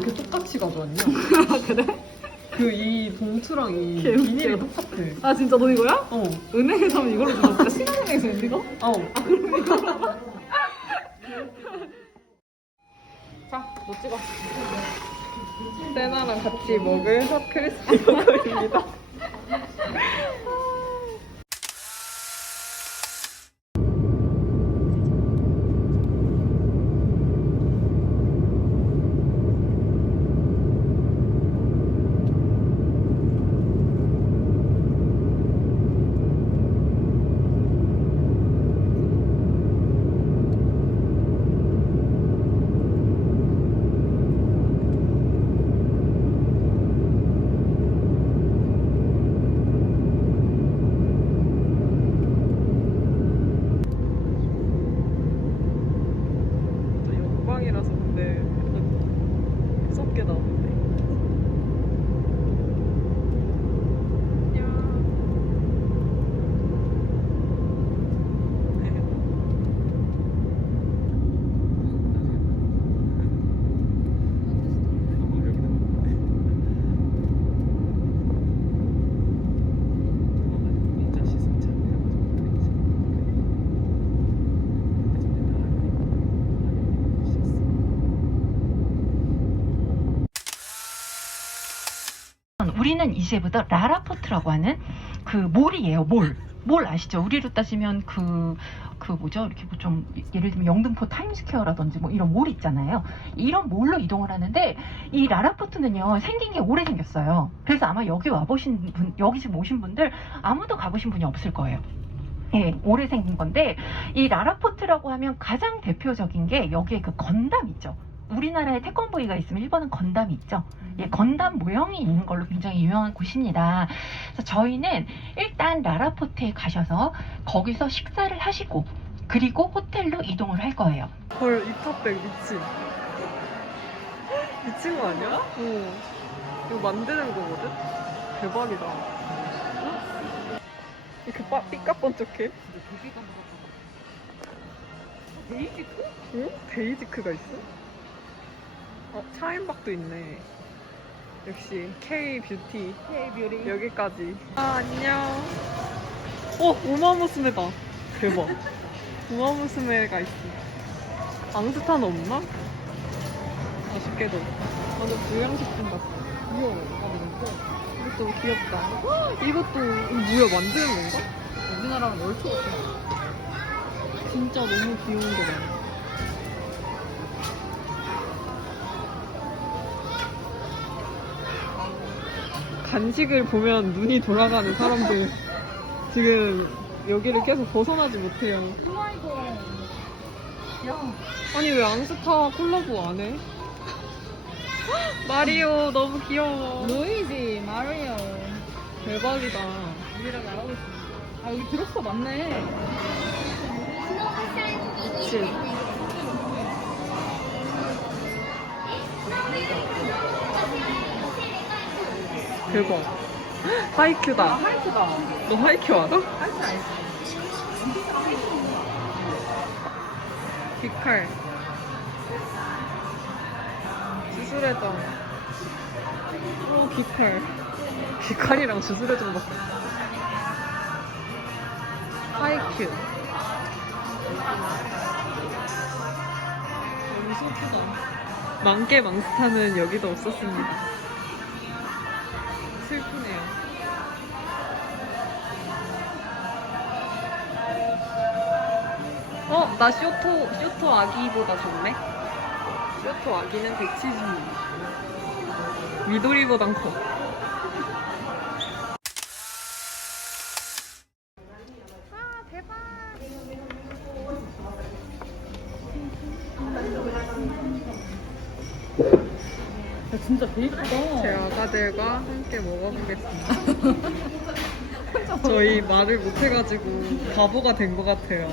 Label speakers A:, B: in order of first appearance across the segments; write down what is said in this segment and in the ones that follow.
A: 이렇게 똑같이 가져왔냐?
B: 그래?
A: 그 이 봉투랑 이
B: 개웃겨.
A: 비닐이 똑같아.
B: 아 진짜 너 이거야?
A: 어.
B: 은행에서 하면 이걸로 주나 했는 이거?
A: 어. 자, 너 찍어. 세나랑 같이 먹을 핫 크리스피 버거입니다. 진짜 역광이라서 근데 약간 무섭게 나오는데.
C: 우리는 이제부터 라라포트라고 하는 그 몰이에요, 몰. 몰 아시죠? 우리로 따지면 그, 그 뭐죠? 이렇게 뭐 좀 예를 들면 영등포 타임스퀘어라든지 뭐 이런 몰 있잖아요. 이런 몰로 이동을 하는데 이 라라포트는요, 생긴 게 오래 생겼어요. 그래서 아마 여기 와보신 분, 여기 지금 오신 분들 아무도 가보신 분이 없을 거예요. 예, 오래 생긴 건데 이 라라포트라고 하면 가장 대표적인 게 여기에 그 건담 있죠. 우리나라에 태권보이가 있으면 일본은 건담이 있죠. 예, 건담 모형이 있는 걸로 굉장히 유명한 곳입니다. 그래서 저희는 일단 라라포트에 가셔서 거기서 식사를 하시고 그리고 호텔로 이동을 할 거예요.
A: 헐, 이 탑백 미친. 미친 거 아니야? 어. 이거 만드는 거거든? 대박이다. 이렇게 빠, 삐까뻔쩍해. 데이지크? 응? 데이지크가 있어? 어, 차인박도 있네. 역시 K-뷰티.
B: K-뷰티.
A: 여기까지. 아, 안녕. 어, 우마무스메다. 대박. 우마무스메가 있어. 앙스타는 없나? 아쉽게도. 완전 불량식품 같아. 귀여워. 이것도 귀엽다. 헉, 이것도, 이거 뭐야, 만드는 건가?
B: 우리나라랑 월초 같아.
A: 진짜 너무 귀여운 게 많아. 간식을 보면 눈이 돌아가는 사람들 지금 여기를 계속 벗어나지 못해요. 아니 왜 앙스타 콜라보 안 해? 마리오 너무 귀여워.
B: 루이지 마리오.
A: 대박이다.
B: 우리랑 나오고 있어. 아 여기 드롭사 맞네.
A: 그치? 대박. 하이큐다.
B: 하이트다.
A: 너 하이큐 알아?
B: 하이트 알지?
A: 귀칼. 주술회전. 오, 귀칼. 귀칼이랑 주술회전 먹고. 하이큐.
B: 너무 슬프다.
A: 만개 망스타는 여기도 없었습니다. 나 쇼토, 쇼토 아기보다 좋네? 쇼토 아기는 170. 미도리보단 커.
B: 야 진짜 베이크다.
A: 제 아가들과 함께 먹어보겠습니다. 저희 말을 못해가지고 바보가 된 것 같아요.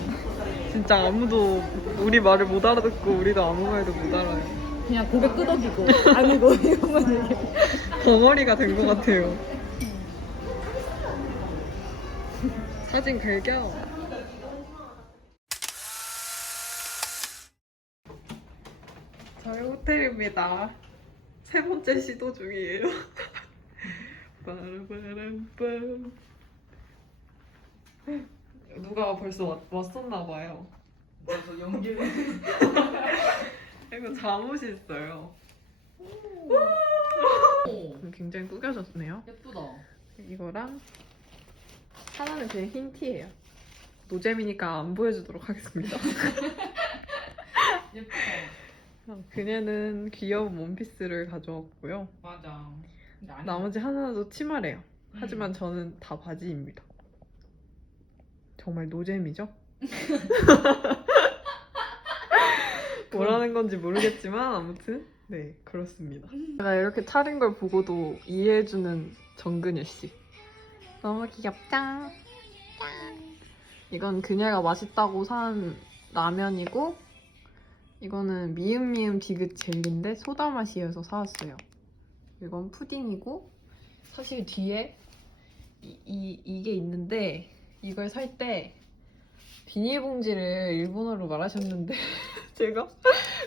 A: 진짜 아무도 우리 말을 못 알아듣고 우리도 아무 말도 못 알아요.
B: 그냥 고개 끄덕이고 아니고 이것만 얘기해.
A: 덩어리가 된 것 같아요. 사진 갈겨. 저희 호텔입니다. 세 번째 시도 중이에요. 빠라바람 빰. 누가 벌써 왔, 왔었나 봐요.
B: 그래서 연기를.
A: 이거 잠옷이 있어요. 굉장히 꾸겨졌네요.
B: 예쁘다.
A: 이거랑 하나는 그냥 흰 티예요. 노잼이니까 안 보여주도록 하겠습니다.
B: 예쁘다.
A: 어, 그녀는 귀여운 원피스를 가져왔고요.
B: 맞아. 근데 아니-
A: 나머지 하나도 치마래요.
B: 음.
A: 하지만 저는 다 바지입니다. 정말 노잼이죠? 뭐라는 건지 모르겠지만 아무튼 네 그렇습니다. 제가 이렇게 차린 걸 보고도 이해해주는 정근유 씨. 너무 귀엽다. 이건 그녀가 맛있다고 산 라면이고 이거는 미음미음 디귿 젤리인데 소다 맛이어서 사왔어요. 이건 푸딩이고 사실 뒤에 이, 이, 이게 있는데 이걸 살 때 비닐봉지를 일본어로 말하셨는데 제가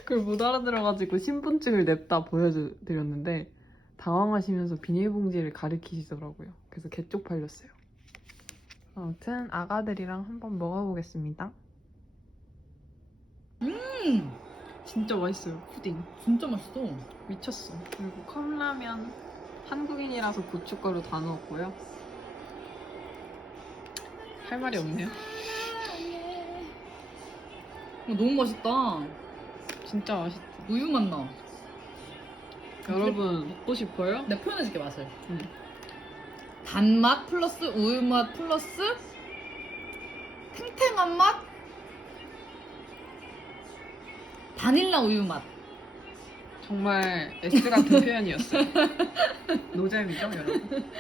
A: 그걸 못 알아들어가지고 신분증을 냅다 보여드렸는데 당황하시면서 비닐봉지를 가리키시더라고요. 그래서 개쪽팔렸어요. 아무튼 아가들이랑 한번 먹어보겠습니다.
B: 음,
A: 진짜 맛있어요, 푸딩.
B: 진짜 맛있어.
A: 미쳤어. 그리고 컵라면 한국인이라서 고춧가루 다 넣었고요. 할 말이 없네요.
B: 어, 너무 맛있다.
A: 진짜 맛있죠.
B: 우유 맛 나.
A: 여러분 먹고 싶어요?
B: 내가 표현해줄게 맛을.
A: 응.
B: 단맛 플러스 우유 맛 플러스 탱탱한 맛. 바닐라 우유 맛.
A: 정말 S 같은 표현이었어요. 노잼이죠, 여러분?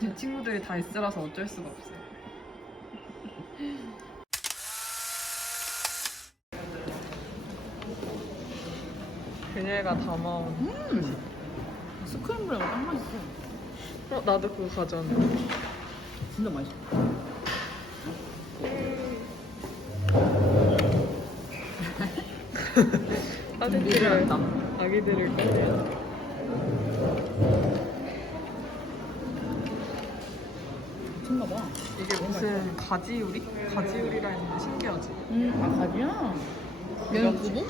A: 제 친구들이 다 S라서 어쩔 수가 없어요. 그녀가 담아온.
B: 음. 스크램블 에그 딱 맛있어.
A: 어, 나도 그거 가져왔는데.
B: 진짜 맛있어.
A: 사진들을 아기들을 꺼내요.
B: 미
A: 이게 무슨 가지 요리? 가지 요리라 했는데 신기하지?
B: 음, 아 가지야? 얘는 두부?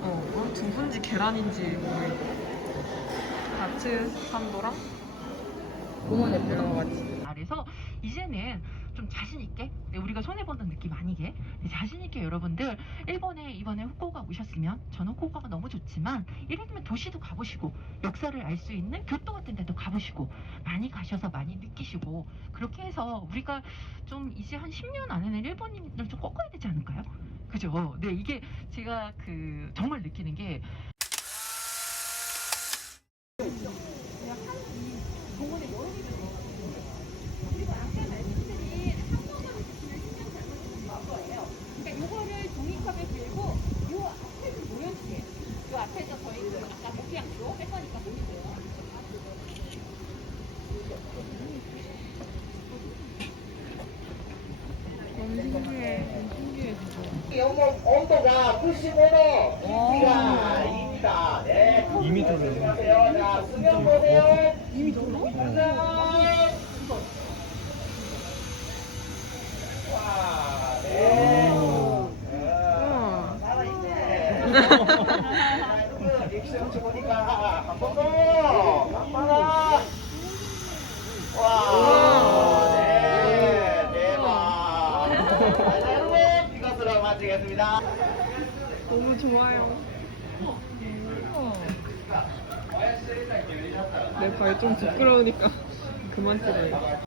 A: 어, 어, 두부인지 계란인지 모르겠고. 야채 산도랑
B: 너무
A: 여러
B: 예쁘다.
A: 가지.
C: 그래서 이제는 좀 자신 있게 네, 우리가 손해 보는 느낌 아니게 네, 자신 있게 여러분들 일본에 이번에 후쿠오카 오셨으면 저는 후쿠오카가 너무 좋지만 예를 들면 도시도 가보시고 역사를 알 수 있는 교토 같은 데도 가보시고 많이 가셔서 많이 느끼시고 그렇게 해서 우리가 좀 이제 한 10년 안에는 일본인을 좀 꺾어야 되지 않을까요? 그죠? 네 이게 제가 그 정말 느끼는 게
D: 그러니까 요거를 종이컵에 들고 요 앞에 좀 모여주세요. 요 앞에서 저희 그 아까 모기향도 뺄 거니까 보이세요.
E: 영업 온도가 95도, 깊이가 2m. 네, 2m를 하세요. 자, 수면 보세요. 2m로? 와, 네. 아, 살아있네. 자, 여러분, 익스런치 보니까 한 번 더. 빵빵아. 와, 네, 대박. 자, 여러분, 이것으로 마치겠습니다.
A: 너무 좋아요. 내 발 좀 부끄러우니까 그만 찍어요.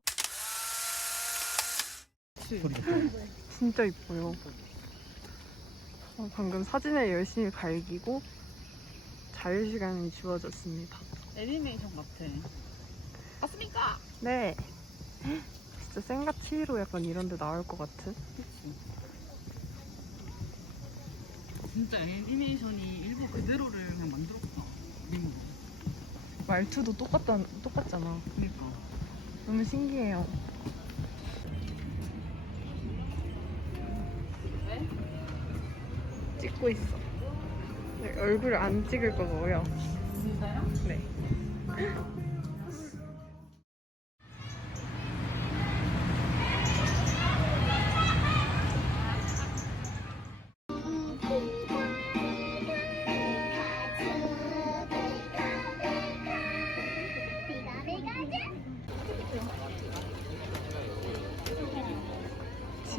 A: 진짜 이뻐요. 어, 방금 사진을 열심히 갈기고 자유 시간이 주어졌습니다.
B: 애니메이션 같아. 맞습니까?
A: 네. 진짜 생가치로 약간 이런 데 나올 것 같은?
B: 진짜 애니메이션이 일부 그대로를 그냥 만들었구나.
A: 말투도 똑같다, 똑같잖아.
B: 그러니까.
A: 너무 신기해요. 찍고 있어. 네, 얼굴 안 찍을 거고요.
B: 진짜요?
A: 네.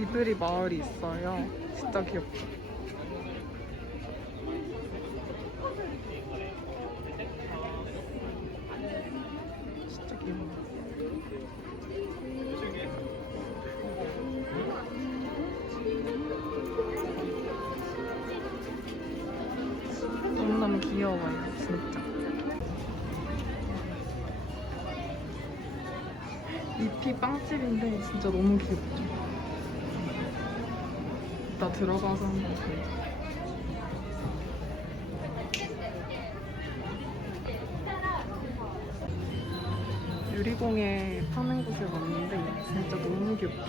A: 지브리 마을이 있어요. 진짜 귀엽다. 진짜 귀여워. 너무너무 귀여워요, 진짜. 잎이 빵집인데 진짜 너무 귀엽죠? 들어가서 한번 보여요. 유리공예 파는 곳에 왔는데 진짜 너무 귀엽다.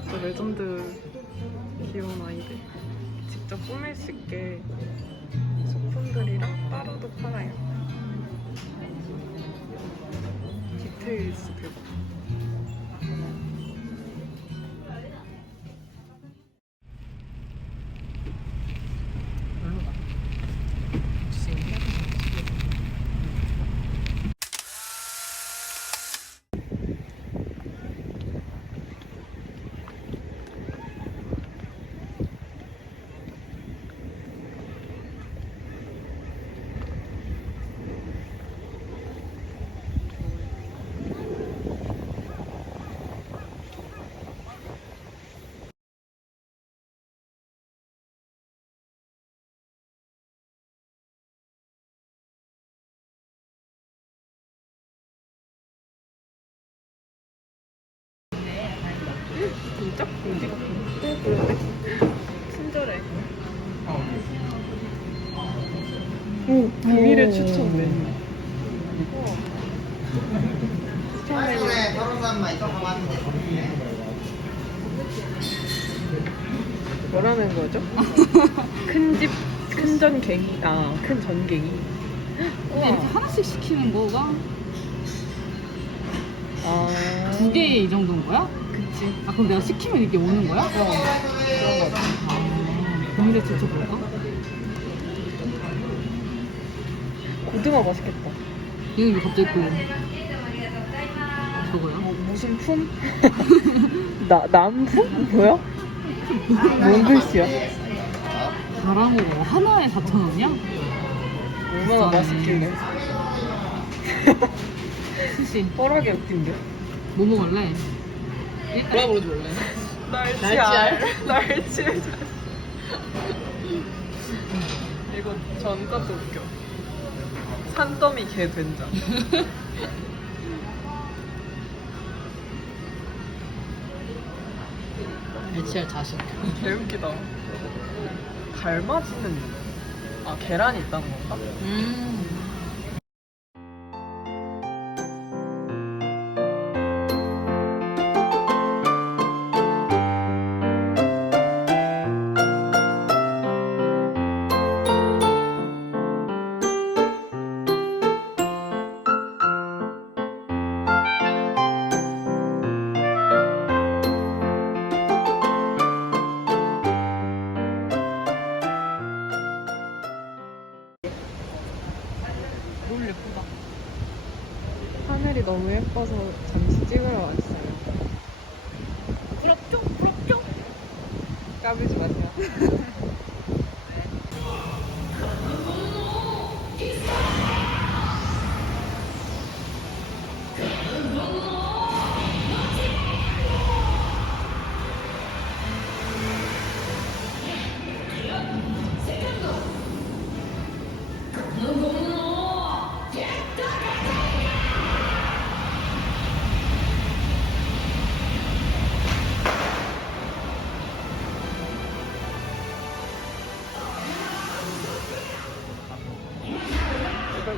A: 진짜 레전드 귀여운 아이들. 직접 꾸밀 수 있게 소품들이랑 따로도 팔아요. 디테일스 대박. 진짜? 어디 같은 그런데? 친절해. 오, 비밀의 추천네.
E: 처음에 결혼사람만 이쪽 가봤는데
A: 뭐라는 거죠? 큰 집, 큰 전갱이. 아, 큰 전갱이.
B: 근데 이렇게 하나씩 시키는 거가
A: 아.
B: 두 개 이 정도인 거야?
A: 그치.
B: 아 그럼 내가 시키면 이렇게 오는 거야?
A: 어, 그런 거 같아.
B: 아, 추천 뭘까?
A: 고등어 맛있겠다.
B: 이거 왜 갑자기 또 그거야?
A: 뭐, 무슨 품? 나, 남품? 뭐야? 뭔 글씨야?
B: 가라고 하나에 4,000원이야?
A: 얼마나 맛있길래.
B: 수시
A: 뻘하게 웃긴데?
B: 뭐 먹을래? 뭐라 그러지 원래?
A: 날치알. 날치알. 이거 전자도 웃겨. 산더미 개 된장.
B: 날치알 자식
A: 개 웃기다. 갈맞이는 아 계란이 있다는 건가?
B: 음
A: 까불지 마세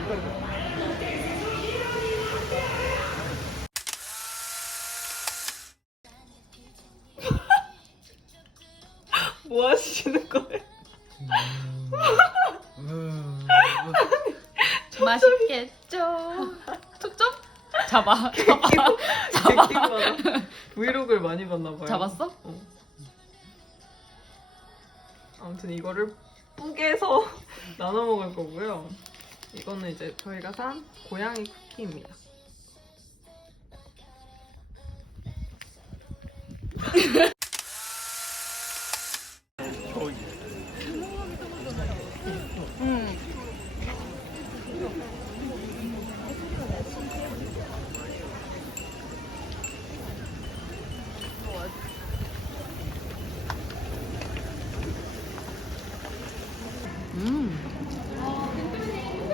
A: 뭐 하시는 거예요? 음.
B: 맛있겠죠. 촉촉? 잡아. 잡아.
A: 뭐, 잡아. 뭐 브이로그를 많이 봤나 봐요.
B: 잡았어?
A: 어. 아무튼 이거를 뿌개서 나눠 먹을 거고요. 이거는 이제 저희가 산 고양이 쿠키입니다.
B: 음.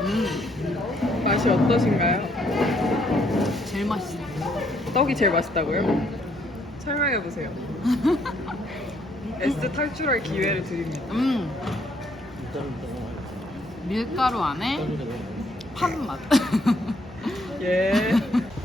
B: 음.
A: 맛이 어떠신가요?
B: 제일 맛있어.
A: 떡이 제일 맛있다고요? 설명해 보세요. S 탈출할 기회를 드립니다.
B: 음. 밀가루 안에 팥 맛.
A: 예.